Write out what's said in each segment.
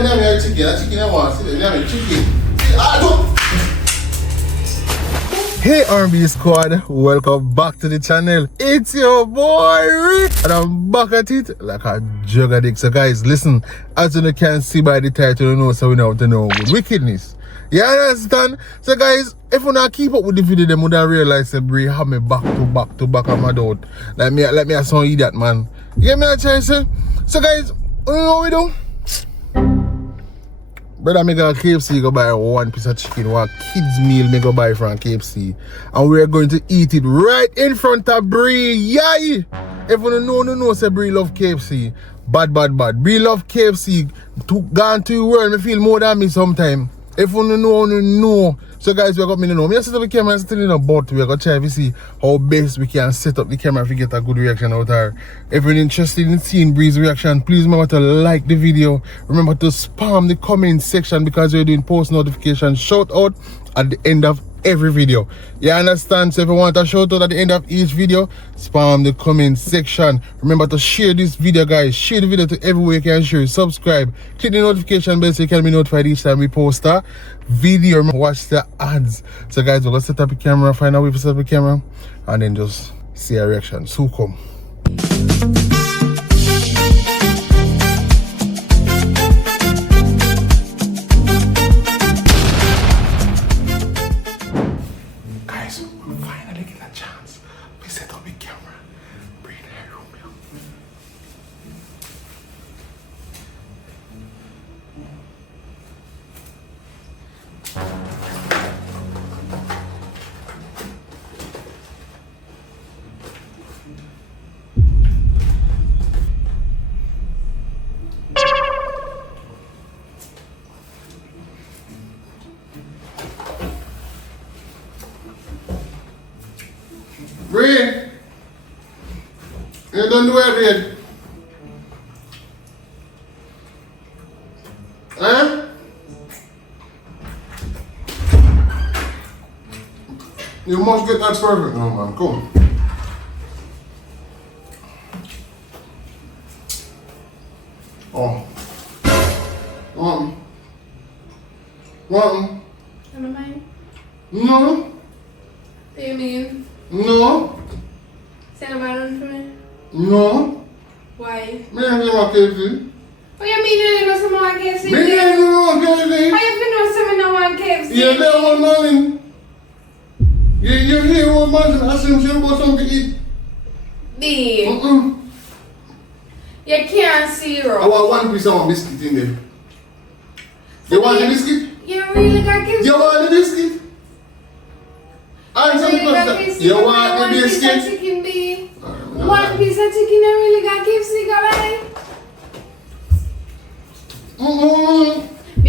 them a chicken. A chicken I want. See them a chicken. See, I don't. Hey R&B squad, welcome back to the channel. It's your boy Rick, and I'm back at it like a jug of dick. So guys, listen, as you can see by the title, you know, so we know to know with wickedness. You understand? So guys, if you not keep up with the video, then would have realized that Bree have me back to back on my doubt. Let me have some idiot, man. You get me a chance? So guys, you know what we do? Brother, me go to KFC, go buy one piece of chicken, one kids meal me go buy from KFC. And we're going to eat it right in front of Bree. Yay! If you don't know, say Bree love KFC. Bad. Bree love KFC. Gone to the world, me feel more than me sometime. If you don't know. So guys, we got me to know. Me set up the camera still in a boat. We're going to try to see how best we can set up the camera if we get a good reaction out there. If you're interested in seeing Bree's reaction, please remember to like the video. Remember to spam the comment section because we're doing post notification shout out at the end of every video. You understand? So if you want a shout out at the end of each video, spam the comment section. Remember to share this video, guys. Share the video to everywhere you can share. Subscribe. Click the notification bell so you can be notified each time we post a video. Remember, watch the ads. So guys, we're going to set up the camera, find out where to set up the camera, and then just see a reaction. So come. Bree, you don't do it yet. Huh? You must get that perfect now, man. Come. Oh. What? Am I mine? No. What do you mean? No. Send a balloon for me? No. Why? Me ain't know what KFC. What you mean you know some more KFC? Me ain't know what KFC. How you been know some no one KFC? You there one morning. You hear one morning asking you about something to eat. B. You can't see I rough. want one piece of my biscuit in there. You want the biscuit? You really got KFC? You want the biscuit? Answer the question. You want the biscuit? Chicken, B. One piece of chicken I really got KFC, go buy? B.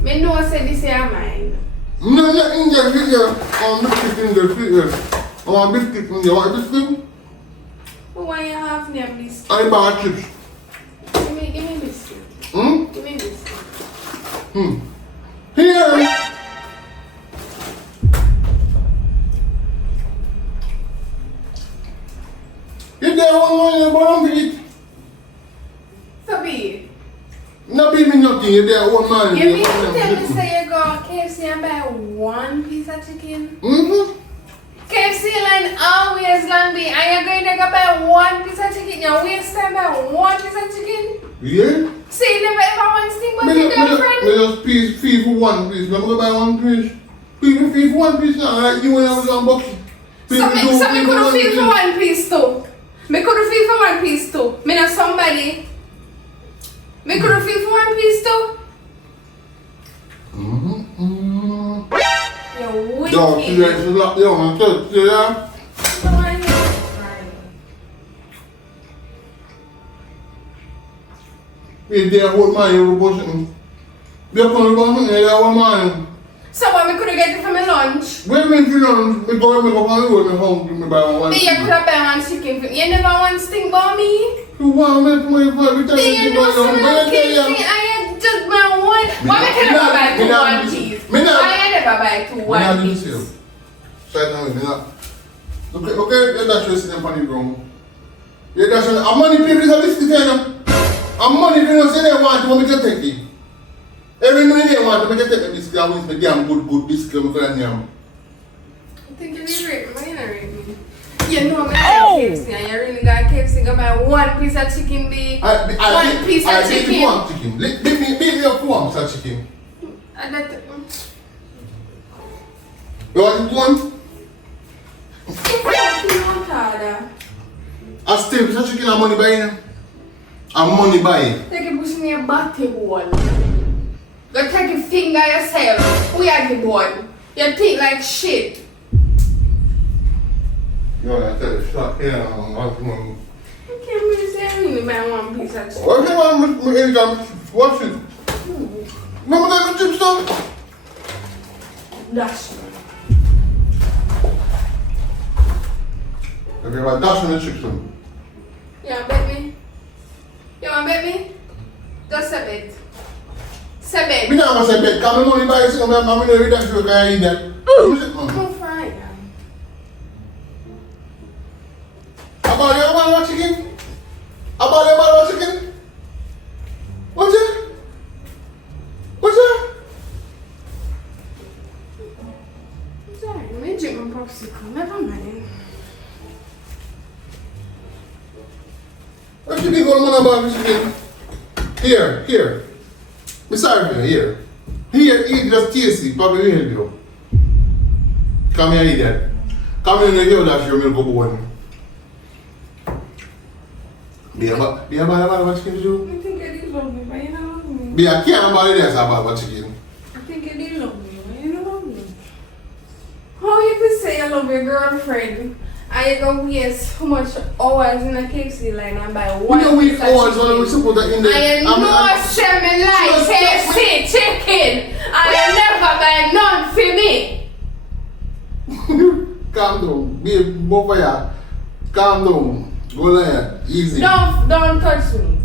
Me know I said this is mine. No, you're in the video. I want biscuit in the video. I want biscuit in the white biscuit. But why you have me a biscuit? I buy chips. Give me biscuit. Give me biscuit. Here. You there one morning about to eat? So B. No be me nothing. You there one morning. You mean to tell me say you go KFC and buy one piece of chicken? KFC line always long be and you're going to go buy one piece of chicken. You waste time buy one piece of chicken? Yeah? See, you never ever want to think about your girlfriend? Me just fee for one piece. I'm going to buy one piece. Fee for one piece now. Like you when I was on boxing. So me could have feel for one piece too. Me could have feel for one piece too. Me not somebody. Me could have feel for one piece too. You're wicked. Dog, she likes to lock you on. See that? You there one man you were pushing. You're coming about me there one man. So what, we could have get it from a lunch? When we feel on, we go and make up on the road and home to me buy one. Me, you could have buy one chicken for you never want to think about me? You want me to make every time You know some of KFC, I just buy one. Why me can never buy two one piece? I never buy two one piece. Right now, me not. Okay, that's just sitting on the ground. Yeah, that's I'm money people is a biscuit here now. And money, if you don't say they want to, we can take it. Every minute they want to, we can take the biscuit and win the damn good biscuit. I think you need rate me, you know rate me. You know me KFC and you really got KFC go buy one piece of chicken be one piece of chicken. Let me up one piece of chicken. And that you want one? I still piece of chicken and money buying. And money buying. Take a push me a batty wall. Go take a finger yourself. We are the boy. You think like shit. You know, I tell you, shut here and I can't really say I really buy one piece of chicken. what do you want me to watch it? Remember that chip stuff? Dash. Okay, well, dash in the chip stuff. You wanna bet me? You wanna bet me? Just a bit. Say bet. Me not want to say bet, because my money buy it, I'm going to read that show, because I eat that. Go for it. About your bottle of chicken? About your bottle of chicken? What's that? What's that? Sorry, let me drink my popsicle. Never mind. What you think going on about chicken? Here. I'm sorry for you, here. Here, eat just tasty, probably here, though. Come here, eat that. Come here and give that your milk go one. Be about chicken, too? I think I do love me, but you don't love me. Be a can about it, that's about chicken. I think I do love me, but you don't love me. How you could say I love your girlfriend and you go waste how much hours in a KFC line and buy one piece of hours chicken. when we suppose that in the... And you know Sherman like KFC chicken and you never buy none for me. Calm down. Be both of ya. Calm down. Go like easy. Don't touch me.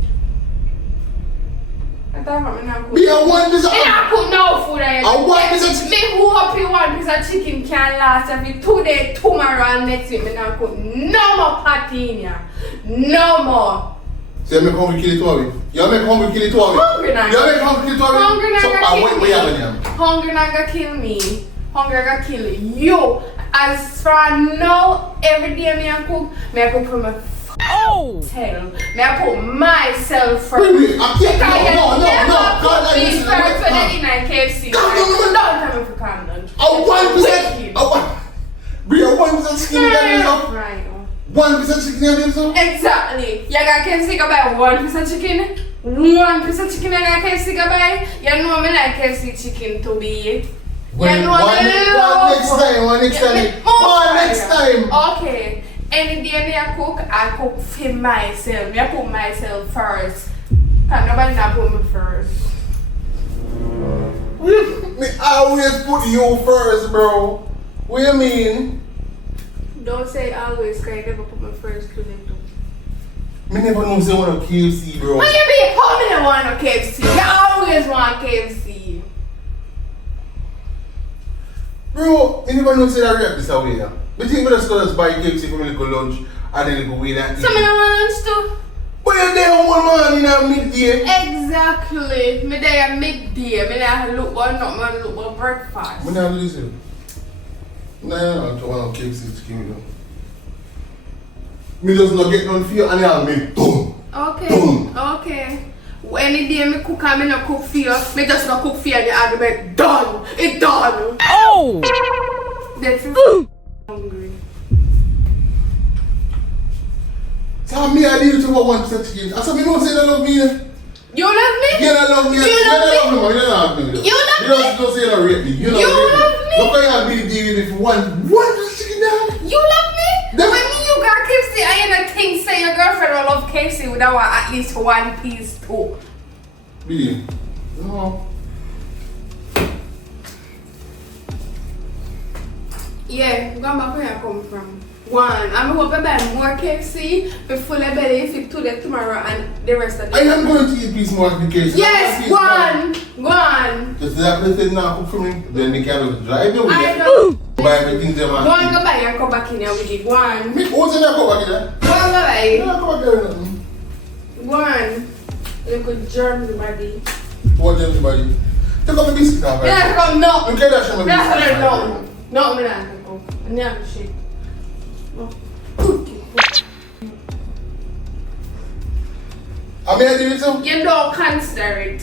I thought about me now cook. Be a one piece of... I don't cook no food. A one piece of chicken. Me who up you one piece of chicken can last every 2 days, tomorrow and next week. Me now cook no more patty in here. No more. So you make hungry kill it to me? You make hungry kill it to me? Hungry now. You make hungry kill it to me? Hungry now So, gonna kill me. Hungry now gonna kill me. Hungry gonna kill you. As for now, every day me I cook for my hell. May I put myself first. Wait, I can't. No. God, me first when I eat my KFC. Don't tell me for calm down. Bree, a 1% chicken in Right. 1% chicken in yourself? Exactly. You got KFC go buy 1% chicken? 1% chicken you got KFC go buy? You know me like KFC chicken to be. One next time. Okay. Any day me I cook for myself. I put myself first. Can nobody not put me first? Me always put you first, bro. What you mean? Don't say always, because I never put me first to them too. Me never know say want a KFC, bro. When you be home, you want a KFC. You always want KFC. Bro, me never know say that react this away, yeah. But think we just buy KFC for me to go lunch and then go away and eat. So me don't want lunch too? But you're there one morning and midday. Exactly. Me there at midday. Me there look one, not me look one breakfast. Me not listen. No, I don't want KFC chicken, you know. Me just not get none for you and I'll make done. Okay. Any day me cook and me not cook for you, me just not cook for you and the argument done. It done. Oh! That's it. Hungry. So me I need to want 1% chicken. I said me don't say that love me. You love me? Yeah, I love me. You love me? You don't love me. You love me? Don't say that rate me. You You love me? Look how you be dealing with one chicken down. You love me? Them- When you got KFC, I ain't a thing say your girlfriend will love KFC without at least one piece too. Be. No. Yeah, going back where I come from. One, I'm hoping to buy more KFC before I belly if it today, tomorrow, and the rest of the I am going to eat piece more vacation. Yes, one. Just that person now cook for me, then they can drive away. I don't. Buy everything they want. Go and go buy and come back in here with it. One. What's in that cover here? Go and go buy. Yeah, come back there. One. Little germs body. What germs body? Take off the biscuit now, right? Yeah, come no. You can't show me No, biscuit. no, me not go. I never shit. No. I mean, I do it too. You don't consider it.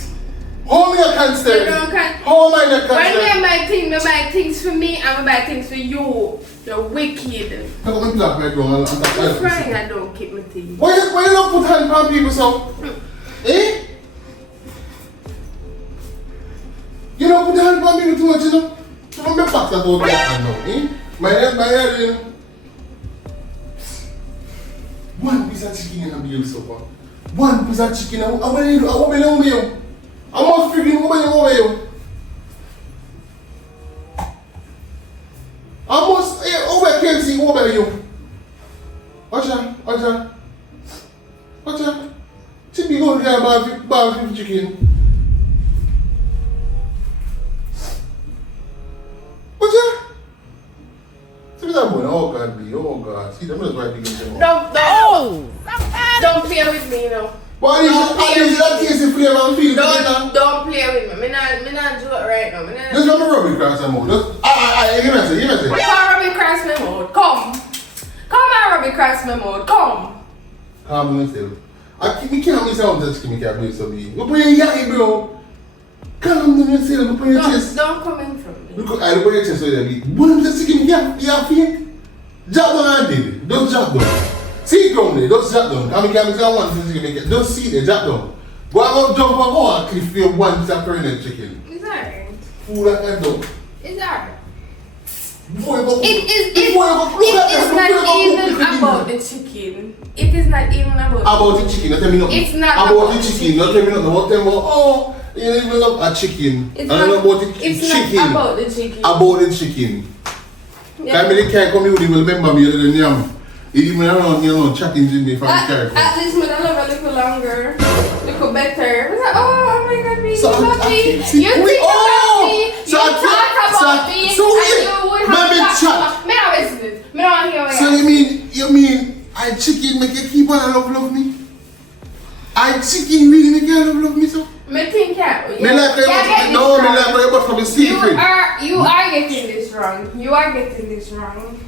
How am I consider it? You don't How am I not consider it? When I buy things for me, I buy things for you. You're wicked. Take off my black right now and I'm crying, I don't keep my things. Why you don't put hand on people so? Eh? You don't put hand on people too much, you know? So I'm back that about that now, eh? My head, you know? One piece of chicken in a meal so far. One piece of chicken, I want to do. I'm not freaking over you. I must over KFC over you. Watch out. Chippy go there about 50 chicken. Watch out. See that one? Oh God. See, them is right against Don't play with me, you know. But I need that tasty flavor and feel it. Don't play with me. Me not do it right now. Just let me rub it across my mouth. Give me a second. Come rub it across my mouth. Come and rub it across my mouth. Come. Calm myself. We can't miss out that chicken. We can't do something. We're playing yaki, bro. Calm down yourself. We're playing your chest. Don't come in from me. Look, I look at your chest so you eat. One just chicken. You have feet. Jab down and did. Don't jab down. See down there. Don't jab down. I mean, can't miss out one chicken. Don't see there. Jab down. But I'm going to jump up on a cliff for one pepperoni chicken. It's alright. Food like that though. It's alright. It is not even about the chicken. It is not even about the chicken. Don't tell me nothing. It's not about the chicken. Don't tell me nothing. Don't tell me, oh, you don't even love a chicken. It's I don't know about the it's chicken. Not about the chicken. About the chicken. Yeah. I can't come here, you will remember me other than yam. Even around, chatting to me from the character. At least me I love a little longer, a little better. I was like, oh my God, me, So you love me. You see, think about me. so You talk about me. So and you would have talked about me. I listen. Me don't hear what So you're you mean I chicken make you keep on love me? I chicken really make you love me so? Me think that. Me like you from a secret. You are getting this wrong. You are getting this wrong.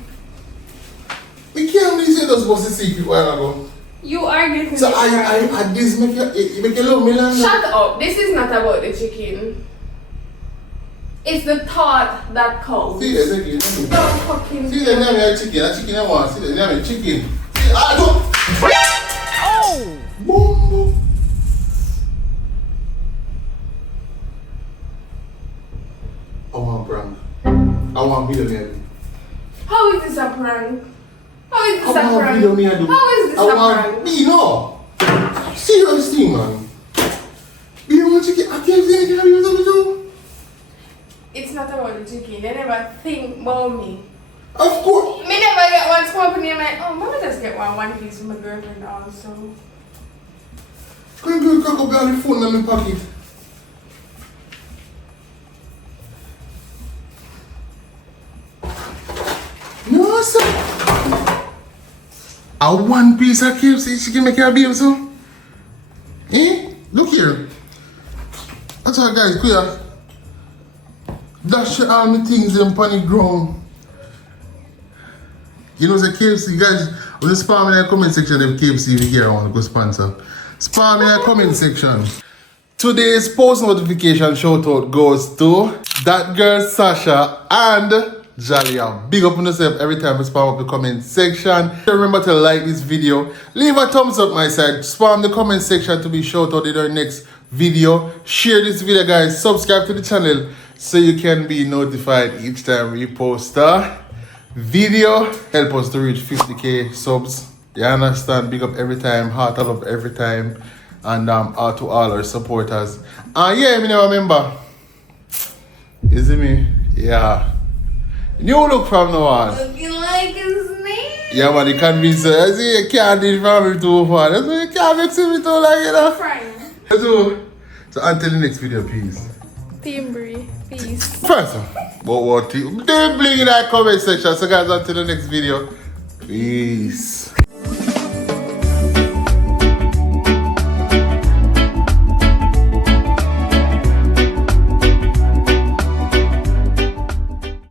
We can't really say those was a secret while ago. You are getting So this wrong. I this make you love me like Shut up. This is not about the chicken. It's the thought that counts. See the chicken. Don't fucking See the name of chicken. That chicken I want. See the name of chicken. See, I don't. Oh! Boom. I want prank. I want video me. How is this a prank? How is this a I want prank? video me. I do. How is this I a want prank? me no. Serious thing, man. You want chicken? I can't say anything. Have you ever do? It's not about the chicken. They never think about me. Of course. Me never get one company. I'm like, oh, mama just get one piece for my girlfriend also. Can you go cock up the phone in my pocket? No, sir. A one piece of KFC chicken make you be so? Eh? Look here. That's all, guys. Clear. Dash all my things in panic ground. You know, the KFC, guys, when you spam in the comment section of KFC, if you here, I want to go sponsor. Spam in the comment section. Today's post notification shout out goes to that girl Sasha and Jalia. Big up on yourself every time you spam up the comment section. Remember to like this video. Leave a thumbs up my side. Spam the comment section to be shout out in our next video. Share this video, guys. Subscribe to the channel so you can be notified each time we post a video. Help us to reach 50k subs. You understand? Big up every time. Heart of love every time. And to all our supporters. Yeah, me never remember. Is it me? Yeah. New look from now on. Looking like his name. Yeah, man, you convince her. I see you can't do it from me too far. That's why you can't make me too like it. Friend. So until the next video, please. Team Bree. Peace. First, what? Don't bling in that comment section. So guys, until the next video. Peace.